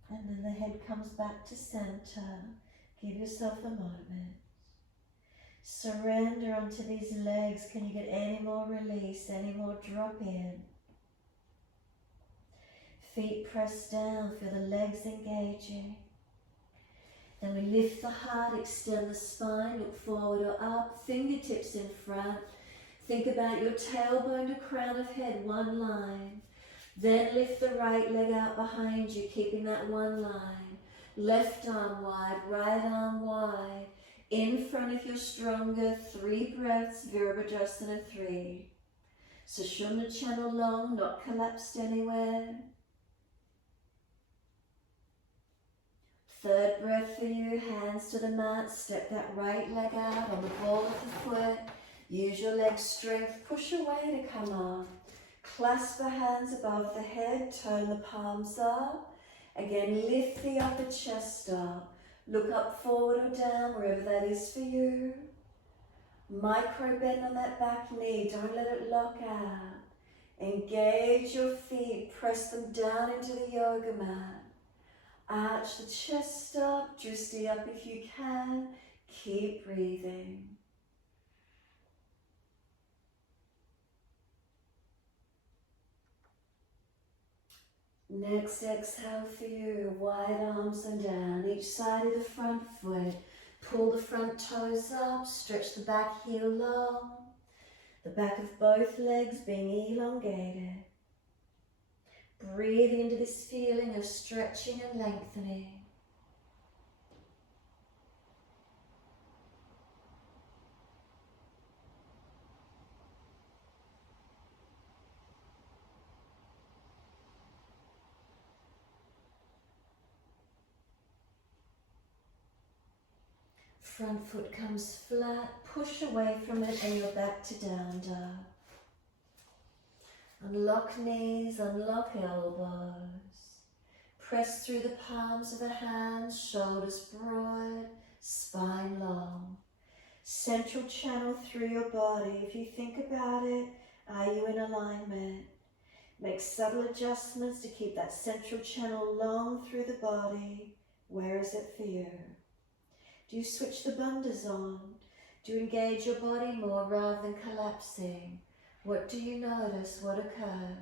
And then the head comes back to center. Give yourself a moment. Surrender onto these legs. Can you get any more release, any more drop in? Feet pressed down, feel the legs engaging. Then we lift the heart, extend the spine, look forward or up, fingertips in front. Think about your tailbone to crown of head, one line. Then lift the right leg out behind you, keeping that one line. Left arm wide, right arm wide. In front if you're stronger, 3 breaths, Virabhadrasana 3. Sushumna channel long, not collapsed anywhere. 3rd breath for you, hands to the mat, step that right leg out on the ball of the foot. Use your leg strength, push away to come up. Clasp the hands above the head, turn the palms up. Again, lift the upper chest up. Look up, forward or down, wherever that is for you. Micro bend on that back knee, don't let it lock out. Engage your feet, press them down into the yoga mat. Arch the chest up, drishti up if you can. Keep breathing. Next exhale for you, wide arms and down, each side of the front foot. Pull the front toes up, stretch the back heel long. The back of both legs being elongated. Breathe into this feeling of stretching and lengthening. Front foot comes flat, push away from it and you're back to down dog. Unlock knees, unlock elbows. Press through the palms of the hands, shoulders broad, spine long. Central channel through your body. If you think about it, are you in alignment? Make subtle adjustments to keep that central channel long through the body. Where is it for you? Do you switch the bandhas on? Do you engage your body more rather than collapsing? What do you notice? What occurs?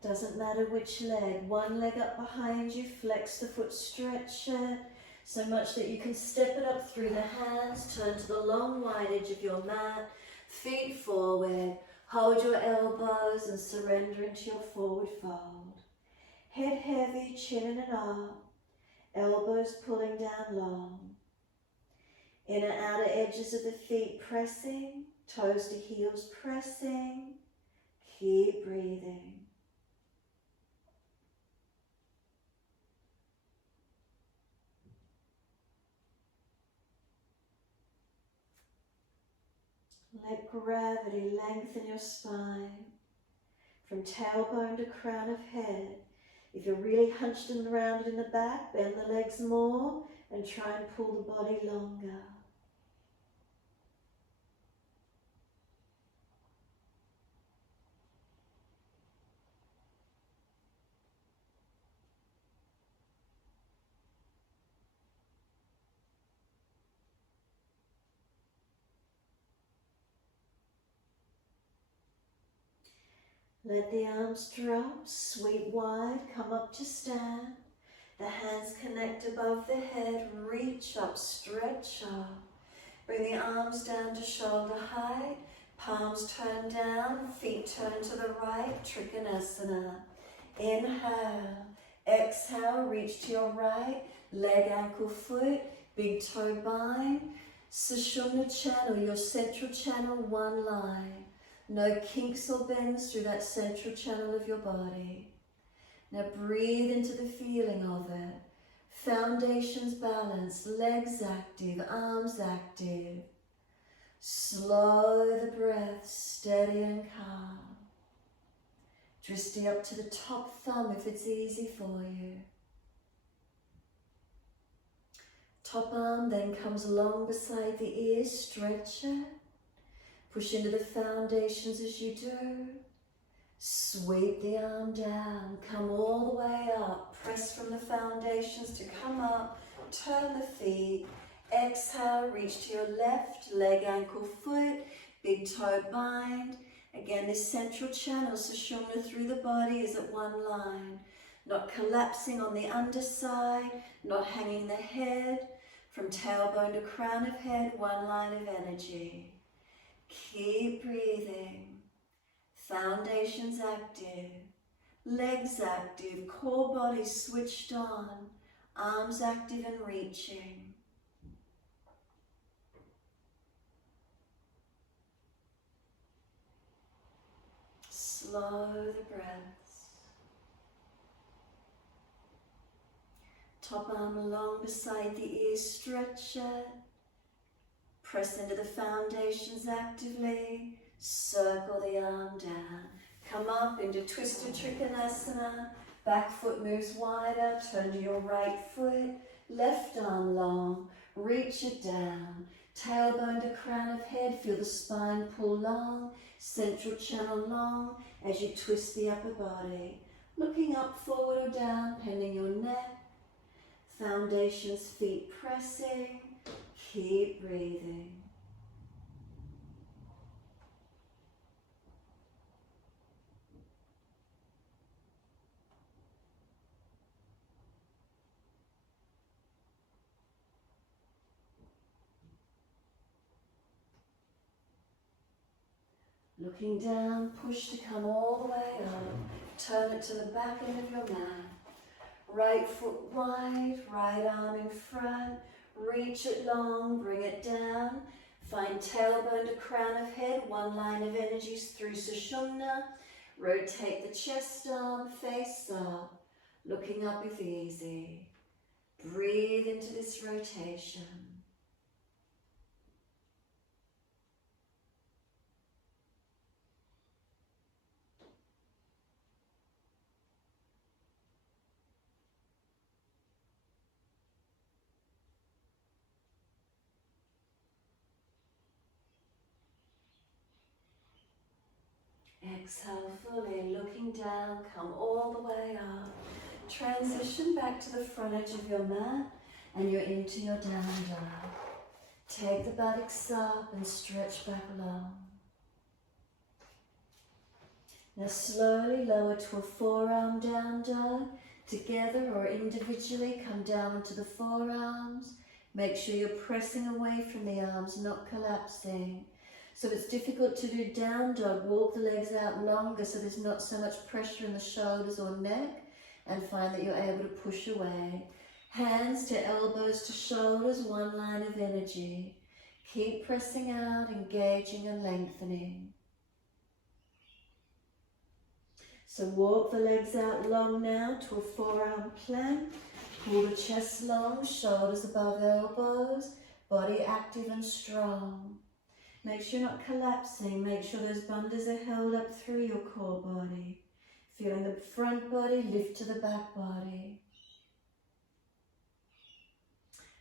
Doesn't matter which leg. One leg up behind you, flex the foot, stretch it, so much that you can step it up through the hands, turn to the long wide edge of your mat, feet forward. Hold your elbows and surrender into your forward fold. Head heavy, chin in and up. Elbows pulling down long. Inner outer edges of the feet pressing. Toes to heels pressing. Keep breathing. Let gravity lengthen your spine from tailbone to crown of head. If you're really hunched and rounded in the back, bend the legs more and try and pull the body longer. Let the arms drop, sweep wide, come up to stand. The hands connect above the head, reach up, stretch up. Bring the arms down to shoulder height, palms turn down, feet turn to the right, Trikonasana. Inhale, exhale, reach to your right, leg, ankle, foot, big toe bind. Sushumna channel, your central channel, one line. No kinks or bends through that central channel of your body. Now breathe into the feeling of it. Foundations balanced, legs active, arms active. Slow the breath, steady and calm. Drifting up to the top thumb if it's easy for you. Top arm then comes along beside the ears, stretch it. Push into the foundations as you do. Sweep the arm down, come all the way up. Press from the foundations to come up. Turn the feet. Exhale, reach to your left, leg, ankle, foot, big toe bind. Again, this central channel, Sushumna through the body, is at one line. Not collapsing on the underside, not hanging the head. From tailbone to crown of head, one line of energy. Keep breathing. Foundations active. Legs active. Core body switched on. Arms active and reaching. Slow the breaths. Top arm along beside the ears, stretch it. Press into the foundations actively. Circle the arm down. Come up into Twisted Trikonasana. Back foot moves wider. Turn to your right foot. Left arm long. Reach it down. Tailbone to crown of head. Feel the spine pull long. Central channel long as you twist the upper body. Looking up, forward or down, bending your neck. Foundations, feet pressing. Keep breathing. Looking down, push to come all the way up. Turn it to the back end of your mat. Right foot wide, right arm in front. Reach it long, bring it down. Find tailbone to crown of head, one line of energies through Sushumna. Rotate the chest arm, face up. Looking up if easy. Breathe into this rotation. Exhale fully, looking down, come all the way up. Transition back to the front edge of your mat and you're into your down dog. Take the buttocks up and stretch back long. Now slowly lower to a forearm down dog. Together or individually come down onto the forearms. Make sure you're pressing away from the arms, not collapsing. So it's difficult to do down dog, walk the legs out longer so there's not so much pressure in the shoulders or neck, and find that you're able to push away. Hands to elbows to shoulders, one line of energy. Keep pressing out, engaging and lengthening. So walk the legs out long now to a forearm plank. Pull the chest long, shoulders above elbows, body active and strong. Make sure you're not collapsing. Make sure those bandhas are held up through your core body. Feeling the front body lift to the back body.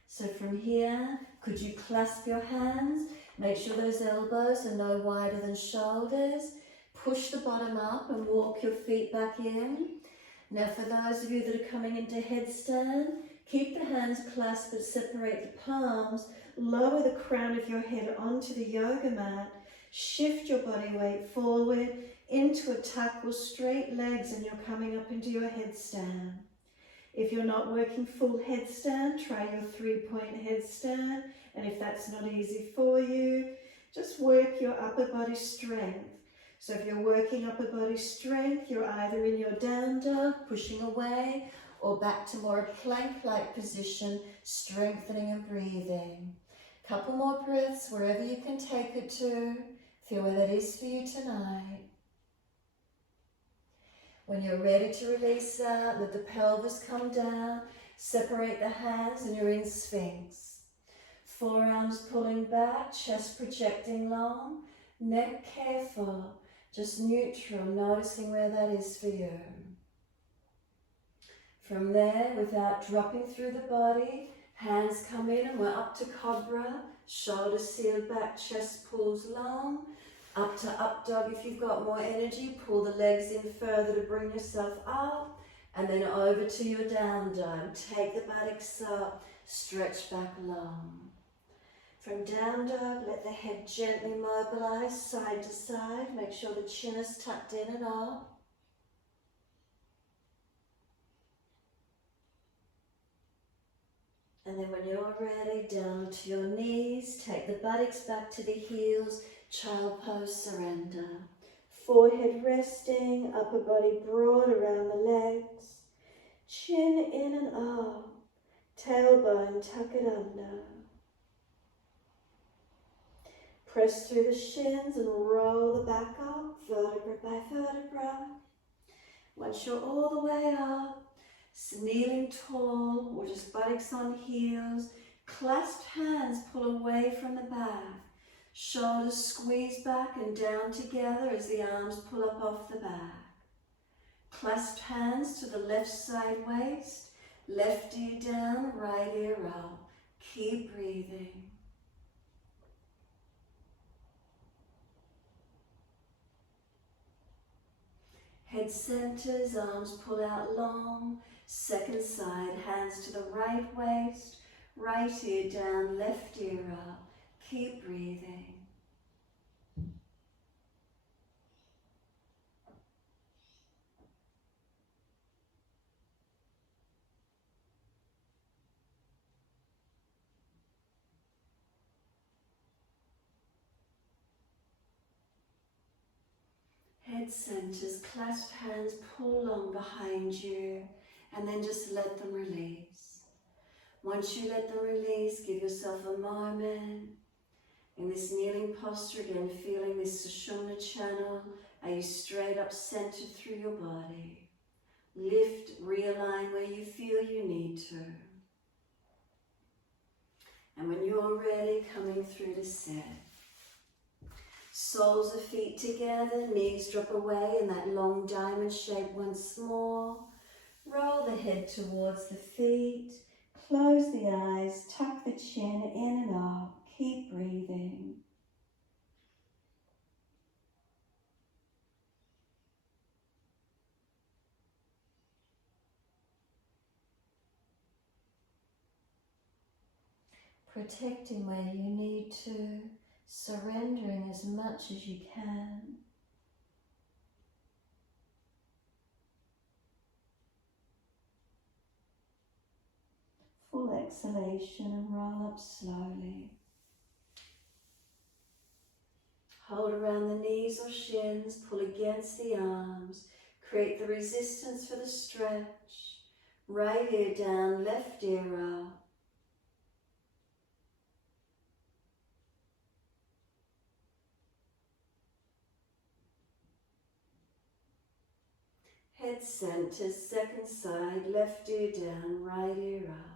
So from here, could you clasp your hands? Make sure those elbows are no wider than shoulders. Push the bottom up and walk your feet back in. Now for those of you that are coming into headstand, keep the hands clasped but separate the palms. Lower the crown of your head onto the yoga mat. Shift your body weight forward into a tuck or straight legs and you're coming up into your headstand. If you're not working full headstand, try your 3-point headstand. And if that's not easy for you, just work your upper body strength. So if you're working upper body strength, you're either in your down dog, pushing away, or back to more a plank-like position, strengthening and breathing. Couple more breaths wherever you can take it to. Feel where that is for you tonight. When you're ready to release out, let the pelvis come down, separate the hands and you're in Sphinx. Forearms pulling back, chest projecting long, neck careful, just neutral, noticing where that is for you. From there, without dropping through the body, hands come in and we're up to Cobra, shoulders sealed back, chest pulls long, up to Up Dog if you've got more energy, pull the legs in further to bring yourself up, and then over to your Down Dog. Take the buttocks up, stretch back long. From Down Dog, let the head gently mobilize side to side, make sure the chin is tucked in and up. And then when you're ready, down to your knees, take the buttocks back to the heels, child pose, surrender. Forehead resting, upper body broad around the legs, chin in and up, tailbone tuck it under. Press through the shins and roll the back up, vertebra by vertebra. Once you're all the way up, kneeling tall or just buttocks on heels, clasped hands pull away from the back, shoulders squeeze back and down together as the arms pull up off the back. Clasped hands to the left side waist, left ear down, right ear up. Keep breathing. Head centers, arms pull out long. Second side, hands to the right waist, right ear down, left ear up. Keep breathing. Head centers, clasp hands, pull long behind you, and then just let them release. Once you let them release, give yourself a moment in this kneeling posture, again feeling this Sushumna channel. Are you straight up centered through your body? Lift, realign where you feel you need to. And when you're ready, coming through to set. Soles of feet together, knees drop away in that long diamond shape once more. Roll the head towards the feet, close the eyes, tuck the chin in and up, keep breathing. Protecting where you need to, surrendering as much as you can. Full exhalation and roll up slowly. Hold around the knees or shins, pull against the arms, create the resistance for the stretch. Right ear down, left ear up. Head centers, second side, left ear down, right ear up.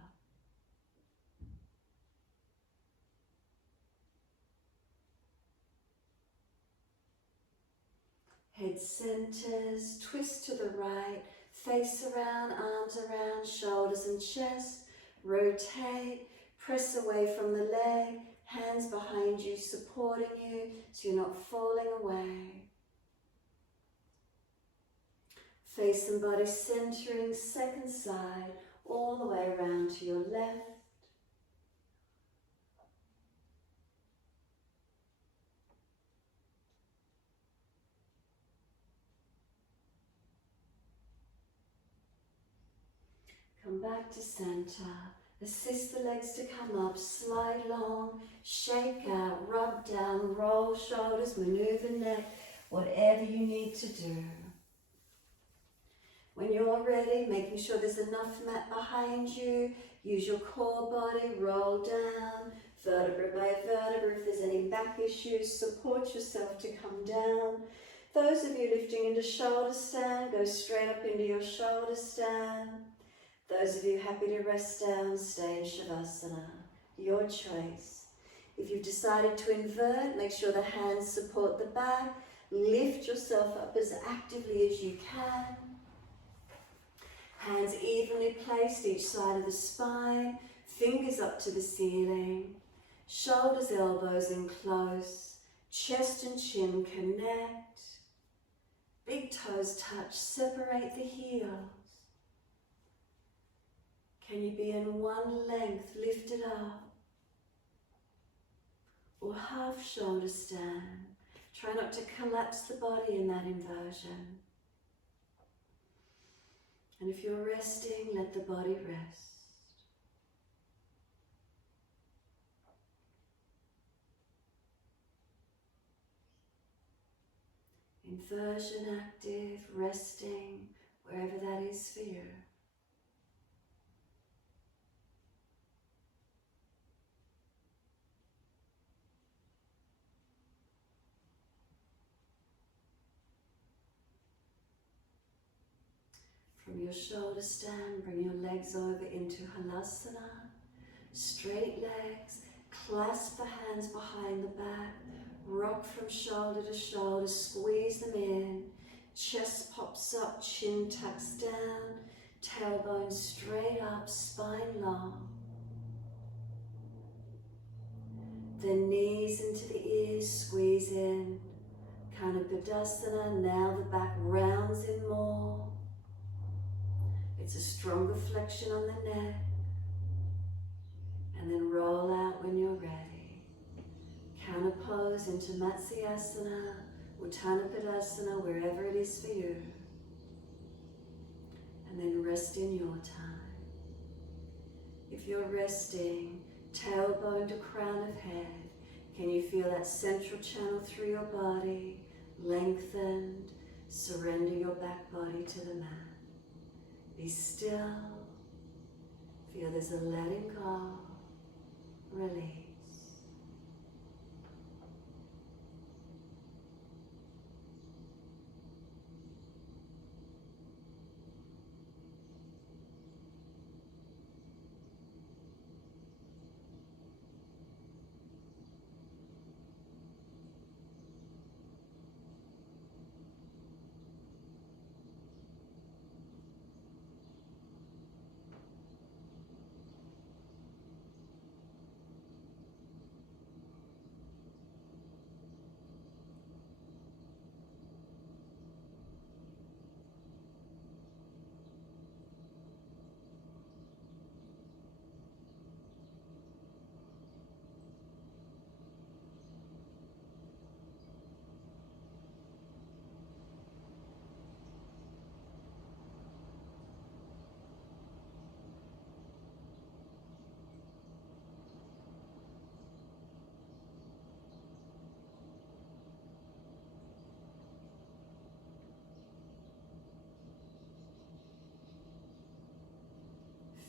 Head centers, twist to the right, face around, arms around, shoulders and chest, rotate, press away from the leg, hands behind you supporting you so you're not falling away. Face and body centering, second side, all the way around to your left. Come back to center. Assist the legs to come up, slide long, shake out, rub down, roll shoulders, maneuver neck, whatever you need to do. When you're ready, making sure there's enough mat behind you, use your core body, roll down, vertebra by vertebra. If there's any back issues, support yourself to come down. Those of you lifting into shoulder stand, go straight up into your shoulder stand. Those of you happy to rest down, stay in Shavasana. your choice. If you've decided to invert, make sure the hands support the back. Lift yourself up as actively as you can. Hands evenly placed each side of the spine, fingers up to the ceiling, shoulders, elbows in close, chest and chin connect, big toes touch, separate the heels. Can you be in one length, lifted up? Or half shoulder stand. Try not to collapse the body in that inversion. And if you're resting, let the body rest. Inversion active, resting, wherever that is for you. From your shoulder stand, bring your legs over into Halasana. Straight legs, clasp the hands behind the back, rock from shoulder to shoulder, squeeze them in. Chest pops up, chin tucks down, tailbone straight up, spine long. The knees into the ears, squeeze in. Kanapidasana, now the back rounds in more. It's a stronger flexion on the neck. And then roll out when you're ready. Counter pose into Matsyasana, Uttanapadasana, wherever it is for you. And then rest in your time. If you're resting, tailbone to crown of head, can you feel that central channel through your body, lengthened? Surrender your back body to the mat. Be still. Feel there's a letting go, release.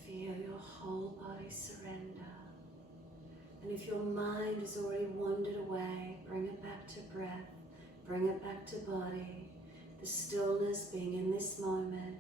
Feel your whole body surrender. And if your mind has already wandered away, bring it back to breath, bring it back to body, the stillness being in this moment.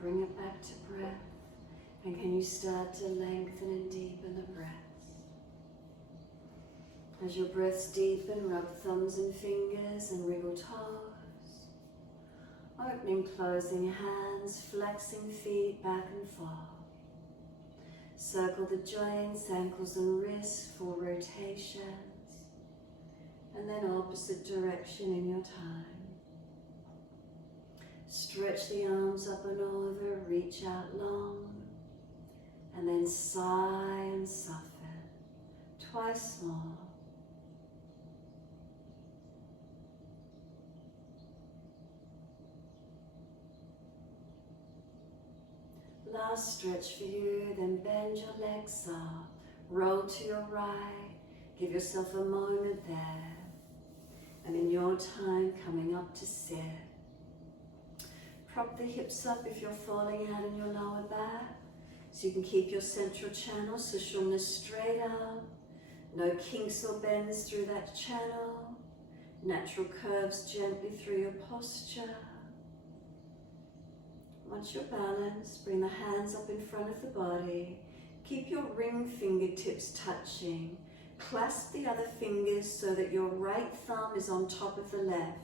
Bring it back to breath, and can you start to lengthen and deepen the breaths? As your breaths deepen, rub thumbs and fingers and wriggle toes. Opening, closing hands, flexing feet back and forth. Circle the joints, ankles and wrists for rotations. And then opposite direction in your time. Stretch the arms up and over, reach out long. And then sigh and soften. Twice more. Last stretch for you, then bend your legs up, roll to your right, give yourself a moment there, and in your time coming up to sit. Prop the hips up if you're falling out in your lower back, so you can keep your central channel, Sushumna, straight up, no kinks or bends through that channel, natural curves gently through your posture. Once you're balanced, bring the hands up in front of the body. Keep your ring fingertips touching. Clasp the other fingers so that your right thumb is on top of the left.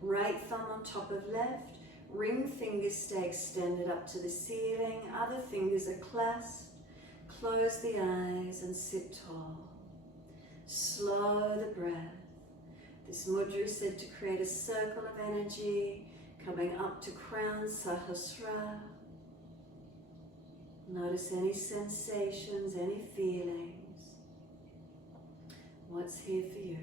Right thumb on top of left. Ring fingers stay extended up to the ceiling. Other fingers are clasped. Close the eyes and sit tall. Slow the breath. This mudra is said to create a circle of energy coming up to crown Sahasrara. Notice any sensations, any feelings. What's here for you?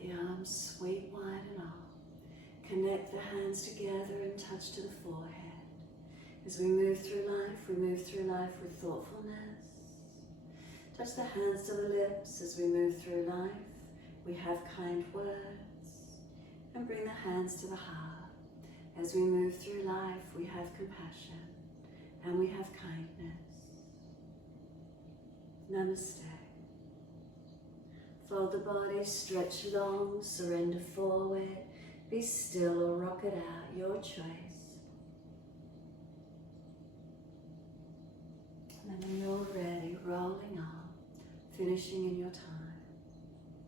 The arms sweep wide and up. Connect the hands together and touch to the forehead. As we move through life with thoughtfulness. Touch the hands to the lips as we move through life. We have kind words. And bring the hands to the heart. As we move through life, we have compassion and we have kindness. Namaste. Fold the body, stretch long, surrender forward, be still or rock it out, your choice. And then when you're ready, rolling on, finishing in your time.